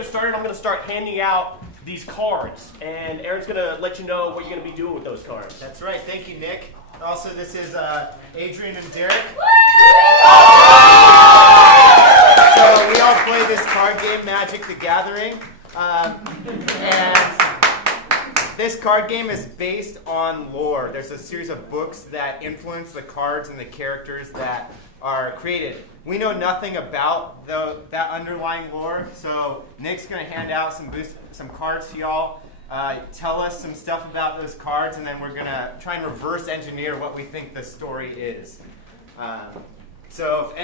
get us started, I'm going to start handing out these cards. And Aaron's going to let you know what you're going to be doing with those cards. That's right. Thank you, Nick. Also, this is Adrian and Derek. So we all play this card game, Magic the Gathering. And this card game is based on lore. There's a series of books that influence the cards and the characters that are created. We know nothing about that underlying lore, so Nick's going to hand out some cards to y'all, tell us some stuff about those cards, and then we're going to try and reverse engineer what we think the story is. So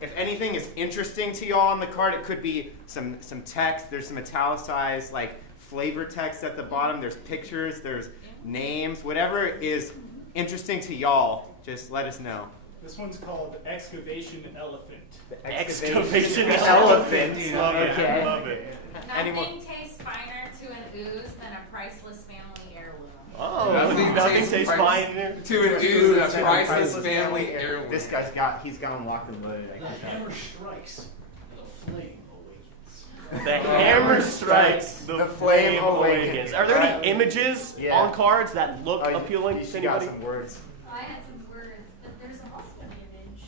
if anything is interesting to y'all on the card, it could be some text. There's some italicized flavor text at the bottom. There's pictures. There's names. Whatever is interesting to y'all, just let us know. This one's called Excavation Elephant. Excavation Elephant. Love it. Okay. Love it. Nothing tastes finer to an ooze than a priceless family heirloom. Oh, nothing tastes finer to an ooze than a priceless family heirloom. This guy's he's got him locked and loaded. The hammer strikes, the flame awakens. The hammer strikes, the flame awakens. Are there any images on cards that look appealing to anybody? Got some words. I had some words, but there's also an image.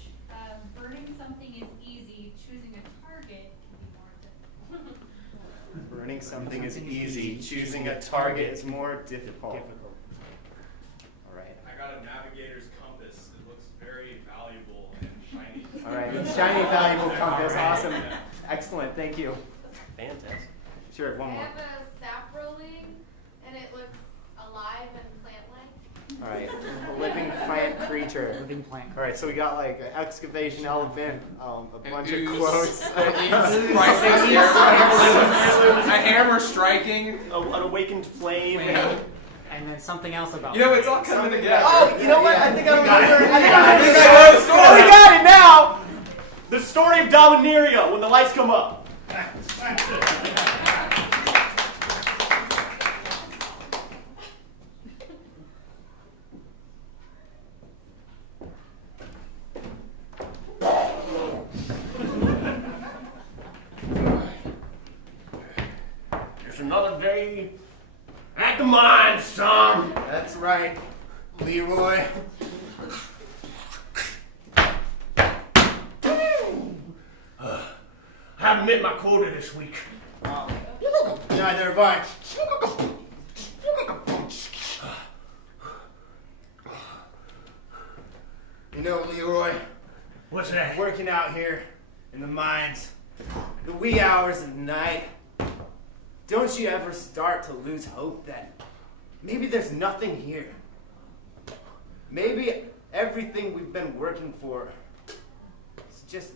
Burning something is easy. Choosing a target can be more difficult. Burning something is easy. Choosing a target is more difficult. All right. I got a navigator's compass. It looks very valuable and shiny. All right. Shiny, valuable compass. Awesome. Excellent. Thank you. Fantastic. Sure. One I more. have a sap rolling, and it looks alive and plant-like. All right. A living plant creature. Living plant. All right. So we got an excavation elephant, a bunch of ooze. quotes. A hammer striking. An awakened flame. And then something else about It's all coming together. Oh, you know what? I think I remember. Oh, we got it now! The story of Dominaria when the lights come up. There's another day at the mine, son. That's right, Leroy. Haven't met my quota this week. Neither have I. You know, Leroy, What's that? working out here in the mines, the wee hours of the night, don't you ever start to lose hope that maybe there's nothing here? Maybe everything we've been working for is just...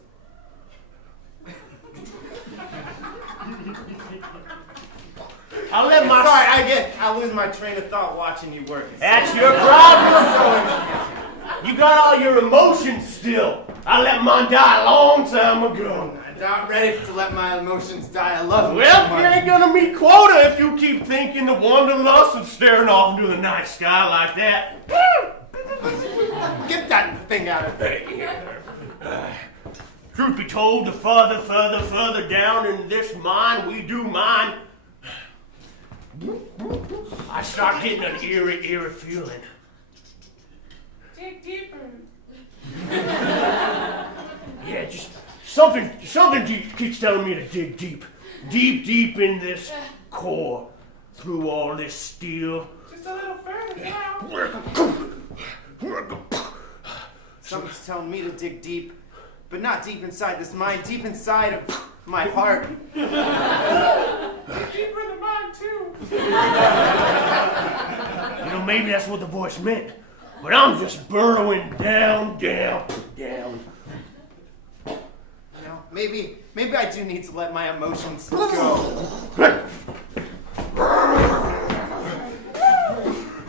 I lose my train of thought watching you work. That's your problem. You got all your emotions still. I let mine die a long time ago. I'm not ready to let my emotions die. I love them. Well, you ain't gonna meet quota if you keep thinking the wanderlust and staring off into the night sky like that. Get that thing out of there. Truth be told, the further down in this mine we do mine, I start getting an eerie feeling. Dig deeper. Yeah, just something keeps telling me to dig deep in this core, through all this steel. Just a little further down. Something's telling me to dig deep, but not deep inside this mine, deep inside of my heart. Deeper in the mine, too. You know, maybe that's what the voice meant, but I'm just burrowing down. You know, maybe I do need to let my emotions go.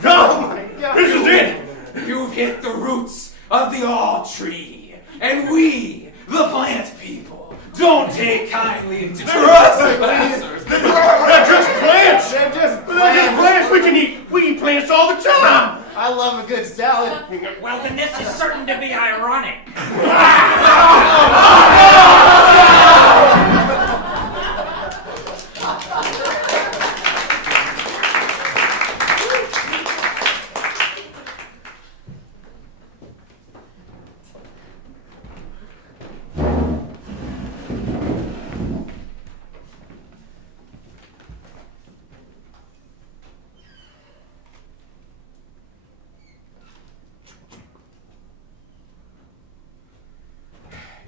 Oh my God! This is it! You've hit the roots of the all tree, and we, the plant people, don't take kindly to trespassers. They're just plants! They're just plants! We eat plants all the time! I love a good salad. Well, then this is certain to be ironic.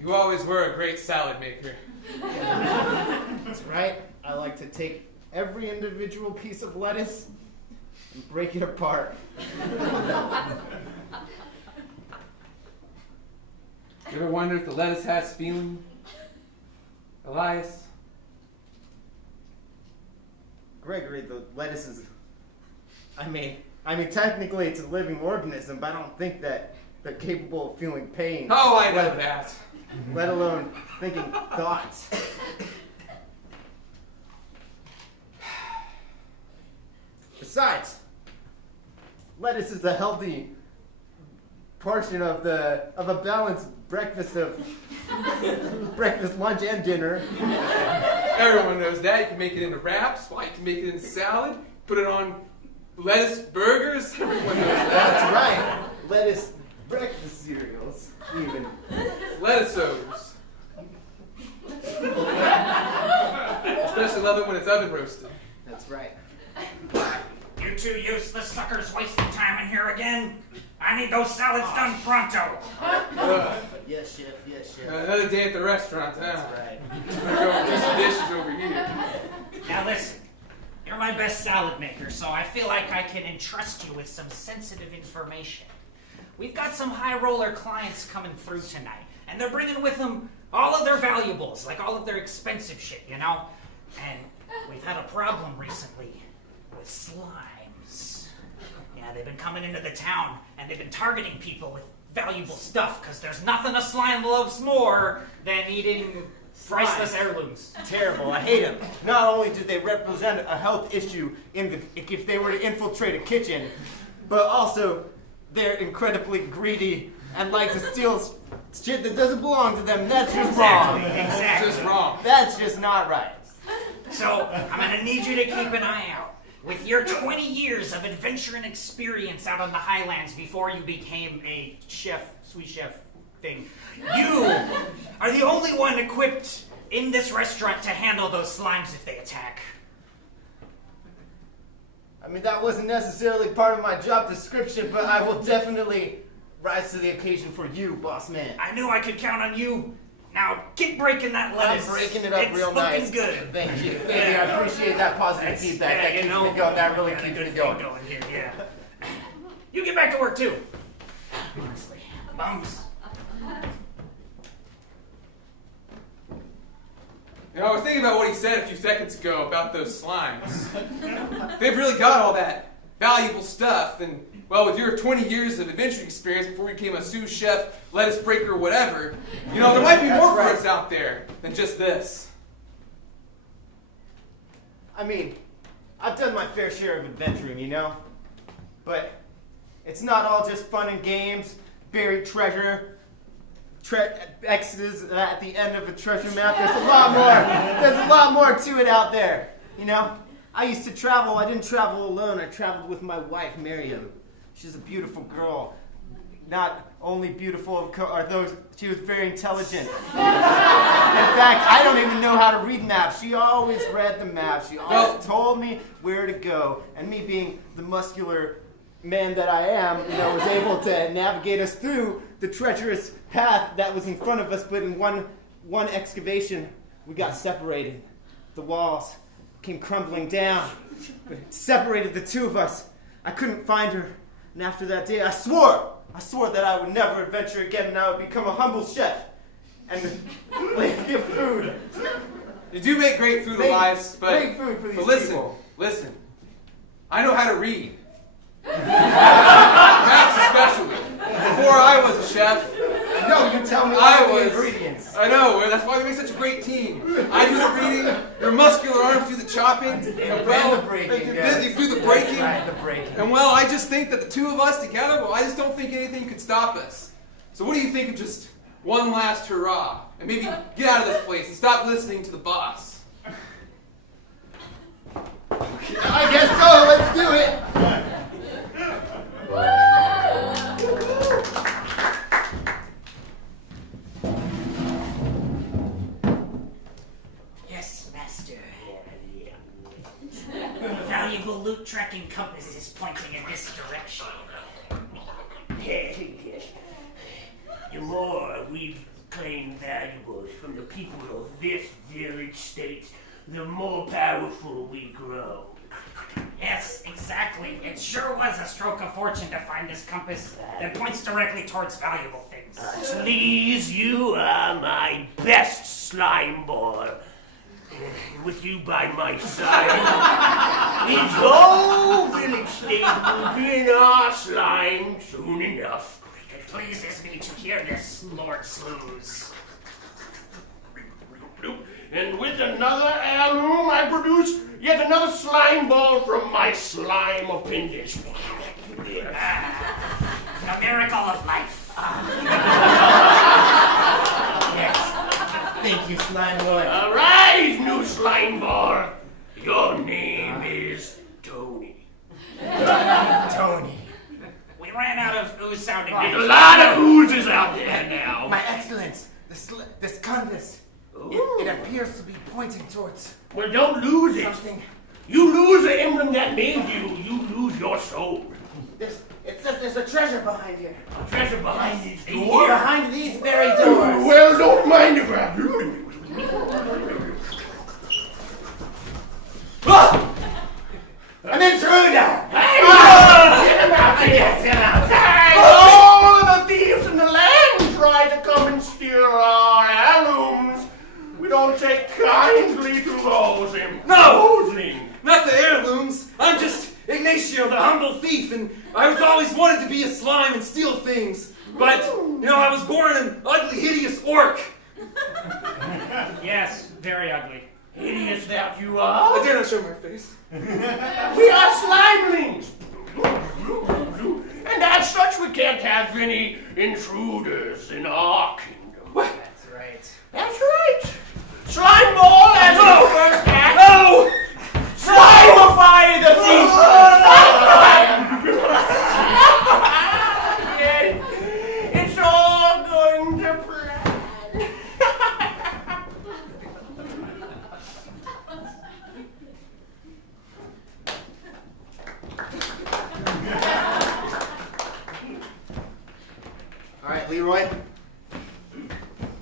You always were a great salad maker. That's right. I like to take every individual piece of lettuce and break it apart. You ever wonder if the lettuce has feeling? Elias? Gregory, the lettuce is... I mean, technically it's a living organism, but I don't think that they're capable of feeling pain. Oh, I know that. Let alone thinking thoughts. Besides, lettuce is a healthy portion of a balanced breakfast breakfast, lunch, and dinner. Everyone knows that. You can make it into wraps. Why? You can make it into salad. Put it on lettuce burgers. Everyone knows that. That's right. Lettuce breakfast cereals, even. Lettuce-os. Especially love it when it's oven roasted. That's right. You two useless suckers wasting time in here again? I need those salads done pronto. Yes, chef. Yes, chef. Another day at the restaurant, huh? That's right. I'm going to do some dishes over here. Now listen, you're my best salad maker, so I feel like I can entrust you with some sensitive information. We've got some high roller clients coming through tonight, and they're bringing with them all of their valuables, like all of their expensive shit, you know? And we've had a problem recently with slimes. Yeah, they've been coming into the town, and they've been targeting people with valuable stuff, because there's nothing a slime loves more than eating priceless heirlooms. Terrible. I hate them. Not only do they represent a health issue if they were to infiltrate a kitchen, but also they're incredibly greedy and like to steal shit that doesn't belong to them. That's just wrong. Exactly. Just wrong. That's just not right. So, I'm gonna need you to keep an eye out. With your 20 years of adventure and experience out on the highlands before you became a chef, sous chef thing, you are the only one equipped in this restaurant to handle those slimes if they attack. I mean, that wasn't necessarily part of my job description, but I will definitely rise to the occasion for you, boss man. I knew I could count on you. Now, keep breaking that lettuce. I'm breaking it up it's real nice. It's looking good. Thank you. Thank you. I appreciate that positive feedback. That keeps me going. That really keeps me going. Here, yeah. You get back to work, too. Honestly. Bums. You know, I was thinking about what he said a few seconds ago about those slimes. They've really got all that valuable stuff, and, well, with your 20 years of adventure experience before you became a sous chef, lettuce breaker, whatever, you know, there might be more for us out there than just this. I mean, I've done my fair share of adventuring, you know? But it's not all just fun and games, buried treasure, X's at the end of a treasure map. There's a lot more. There's a lot more to it out there, you know? I used to travel. I didn't travel alone. I traveled with my wife, Miriam. She's a beautiful girl. Not only beautiful, she was very intelligent. In fact, I don't even know how to read maps. She always read the maps. She always told me where to go. And me being the muscular man that I am, you know, was able to navigate us through the treacherous path that was in front of us. But in one excavation, we got separated. The walls came crumbling down. But it separated the two of us. I couldn't find her. And after that day, I swore that I would never adventure again, and I would become a humble chef and give food. You do make great food, Elias, but great food for these people. Listen. I know how to read. Maps especially. Before I was a chef, no, you tell me the ingredients. I know, that's why we make such a great team. I do the reading, your muscular arms do the chopping, and the breaking. You do the breaking. Right, the breaking. And well, I just think that the two of us together, well, I just don't think anything could stop us. So what do you think of just one last hurrah? And maybe get out of this place and stop listening to the boss. I guess so, let's do it. Yes, master. The valuable loot tracking compass is pointing in this direction. More. We've claim valuables from the people of this village state, the more powerful we grow. Yes, exactly. It sure was a stroke of fortune to find this compass that points directly towards valuable things. Please, you are my best slime ball. With you by my side, this whole village state will be in our slime soon enough. It pleases me to hear this, Lord Slews. And with another heirloom, I produce yet another slime ball from my slime appendage. The miracle of life. Yes. Thank you, slime boy. Arise, new slime ball. Your name is Tony. Tony. We ran out of ooze-sounding There's names. a lot of oozes out there now. My Excellence, this compass, it appears to be pointing towards Well, don't lose it. something. You lose the emblem that made you, you lose your soul. It says there's a treasure behind here. A treasure behind these doors. Behind these very doors. Well, don't mind if I do. An intruder! Get him out there! Get him out there! All of the thieves in the land try to come and steal our heirlooms. We don't take kindly to those imposing. Not the heirlooms. I'm just Ignacio, the humble thief, and I've always wanted to be a slime and steal things. But, I was born an ugly, hideous orc. Yes, very ugly. Hideous that you I are. dare not show my face. We are slimelings. And as such, we can't have any intruders in our kingdom. What? That's right. That's right. Slime ball as your first act. No! Slimify the thief. It's all going to plan. All right, Leroy.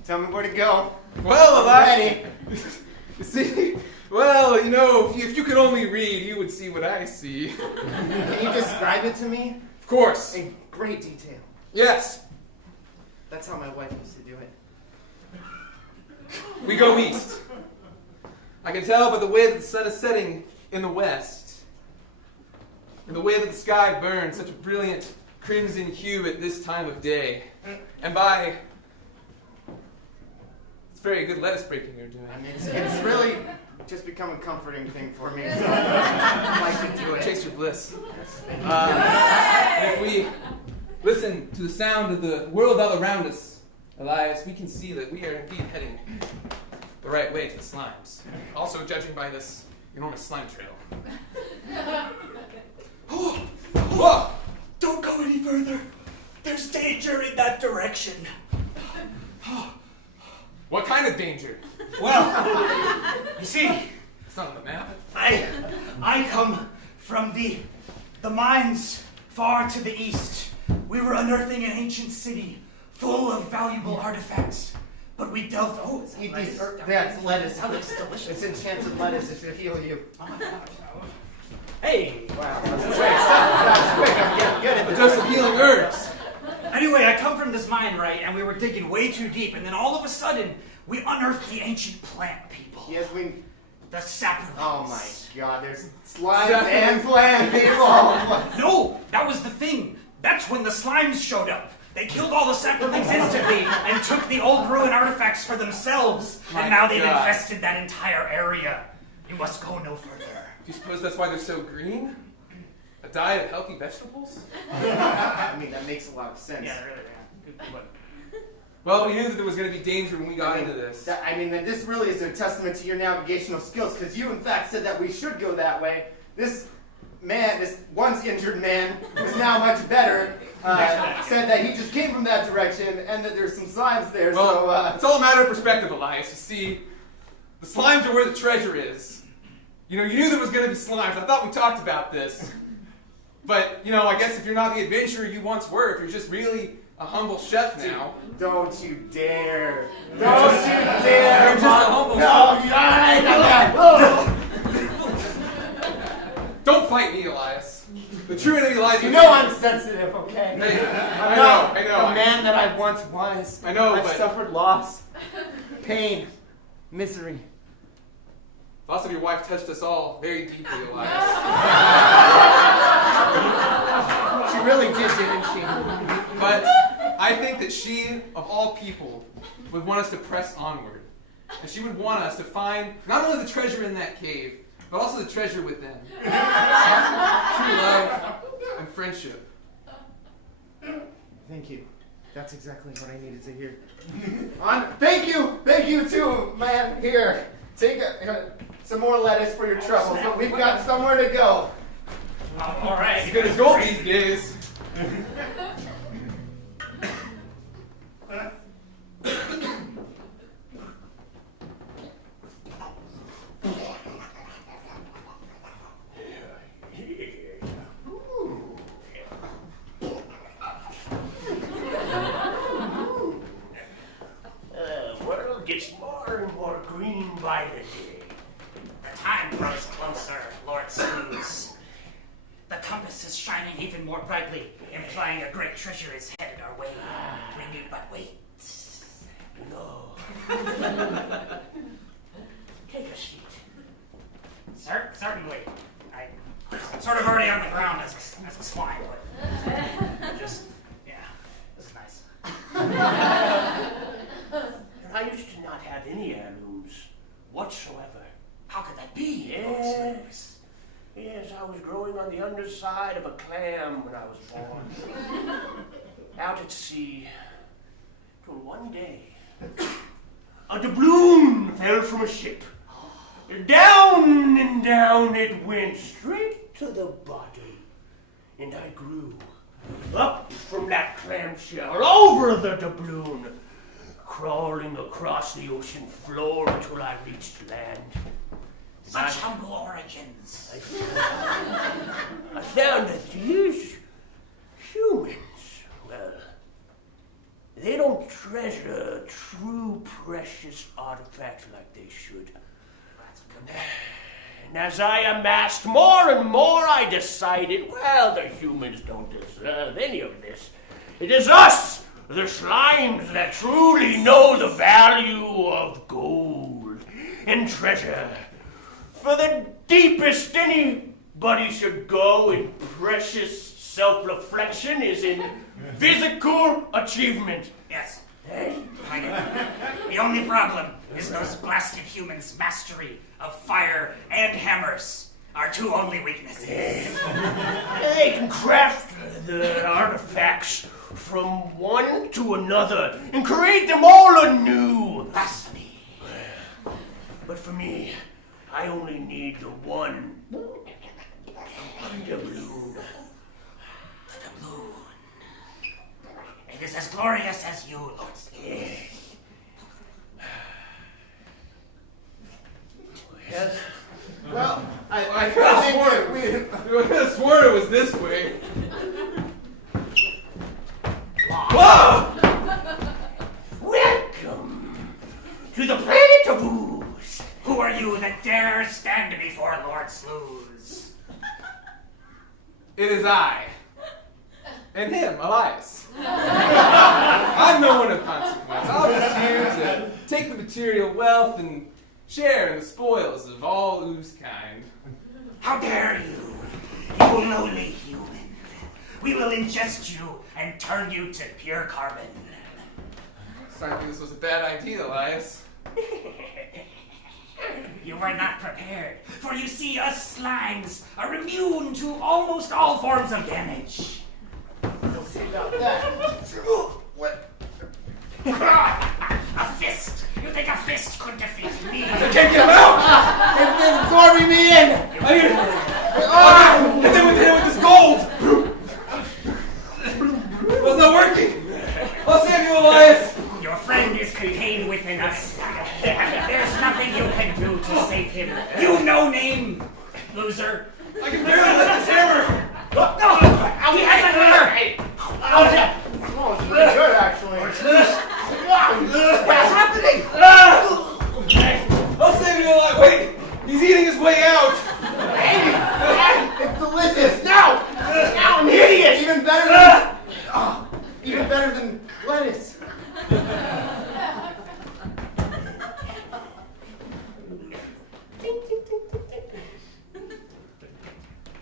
Tell me where to go. Well, I'm ready. You see, well, if you could only read, you would see what I see. Can you describe it to me Of course. in great detail? Yes. That's how my wife used to do it. We go east. I can tell by the way that the sun is setting in the west, and the way that the sky burns such a brilliant crimson hue at this time of day, and by it's very good lettuce breaking you're doing. I mean, it's really just become a comforting thing for me. So I like to do it. Chase your bliss. And if we listen to the sound of the world all around us, Elias, we can see that we are indeed heading the right way to the slimes. Also, judging by this enormous slime trail. Whoa! Don't go any further. There's danger in that direction. What kind of danger? Well, you see, It's not on the map. I come from the mines far to the east. We were unearthing an ancient city full of valuable artifacts. But we dealt. Oh, is that Eat lettuce? these. That's lettuce. That looks delicious. It's enchanted lettuce. It should heal you. Hey. Wow. That's quick. That's quick. I'm getting good at But this. just the healing herbs. Anyway, I come from this mine, right? And we were digging way too deep, and then all of a sudden, we unearthed the ancient plant people. Yes, we. The sapperlings. Oh my God! There's slimes and plant people. No, that was the thing. That's when the slimes showed up. They killed all the sapperlings instantly and took the old ruin artifacts for themselves. My And now they've God. infested that entire area. You must go no further. Do you suppose that's why they're so green? A diet of healthy vegetables? I mean, that makes a lot of sense. Yeah, really, yeah. Good one. Well, we knew that there was going to be danger when we got into this. This really is a testament to your navigational skills, because you, in fact, said that we should go that way. This man, this once injured man, who's now much better, said that he just came from that direction and that there's some slimes there. Well, it's all a matter of perspective, Elias. You see, the slimes are where the treasure is. You knew there was going to be slimes. I thought we talked about this. But, I guess if you're not the adventurer you once were, if you're just really a humble chef now. Don't you dare. Don't you dare. You're just a humble No, chef. Don't fight me, Elias. The true enemy lies You within know you. I'm sensitive, okay? Hey, I'm I not know. the man that I once was. I know, I've but suffered loss, pain, misery. the loss of your wife touched us all very deeply, Elias. She really did, didn't she? But I think that she, of all people, would want us to press onward. And she would want us to find not only the treasure in that cave, but also the treasure within. True love and friendship. Thank you. That's exactly what I needed to hear. Thank you too, man. Here, take some more lettuce for your troubles. But we've got somewhere to go. All right. As good as gold these days. World gets more and more green by the day. The time grows closer, Lord Sleuths. The compass is shining even more brightly, implying a great treasure is headed our way. We need but wait. No. Take a seat. Certainly. I'm sort of already on the ground as a swine, but just, yeah, this is nice. I used to not have any heirlooms whatsoever. How could that be? Yes. Yes, I was growing on the underside of a clam when I was born. Out at sea. Till one day, a doubloon fell from a ship. Down and down it went, straight to the bottom. And I grew up from that clamshell, over the doubloon, crawling across the ocean floor until I reached land. Such humble origins. I found that these humans, well, they don't treasure true precious artifacts like they should. That's a good point. And as I amassed more and more, I decided, well, the humans don't deserve any of this. It is us, the slimes, that truly know the value of gold and treasure. For the deepest anybody should go in precious self-reflection is in physical achievement. Yes. Eh? I get it. The only problem is those blasted humans' mastery of fire and hammers. Our two only weaknesses. They can craft the artifacts from one to another and create them all anew. Blasphemy. But for me, I only need the one doubloon. Doubloon. It is as glorious as you, Lord Sleuth. Yes. Well, I could have think sworn that we. I could have sworn it was this way. Whoa! Welcome to the planet of ooze. Who are you that dare stand before Lord Sleuths? It is I. And him, Elias. I'm no one of consequence. I'm just here to take the material wealth and share in the spoils of all ooze kind. How dare you, you lowly human. We will ingest you and turn you to pure carbon. Sorry, I think this was a bad idea, Elias. You were not prepared, for you see, us slimes are immune to almost all forms of damage. We'll see about that. What? A fist! You think a fist could defeat me? I can't get him out! It's been absorbing me in. And then we hit it with this gold! Well, it's not working! I'll save you, Elias! Your friend is contained within us. There's nothing you can do to save him. You no-name loser. I can barely lift this hammer! No! He has a hammer! Come on, better than even better than lettuce.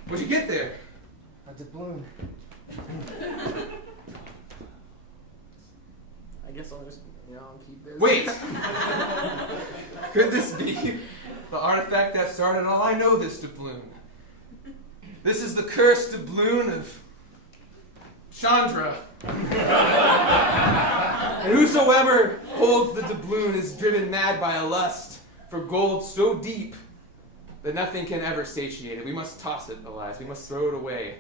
What'd you get there? A doubloon. I guess I'll just, keep this. Wait! Could this be the artifact that started all? I know this doubloon. This is the cursed doubloon of Chandra. And whosoever holds the doubloon is driven mad by a lust for gold so deep that nothing can ever satiate it. We must toss it, alas. We must throw it away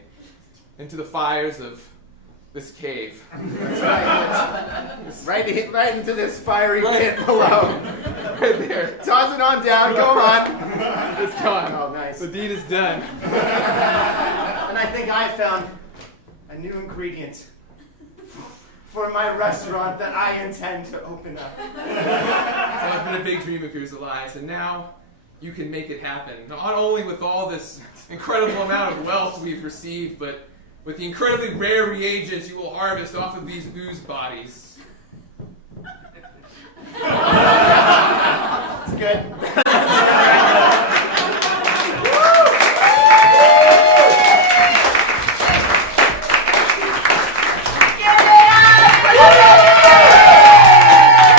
into the fires of this cave. That's right. Right into this fiery pit below. Right there. Toss it on down. Go on. It's gone. Oh, nice. The deed is done. And I think I found a new ingredient for my restaurant that I intend to open up. So it's been a big dream of yours, Elias, and now you can make it happen. Not only with all this incredible amount of wealth we've received, but with the incredibly rare reagents you will harvest off of these ooze bodies.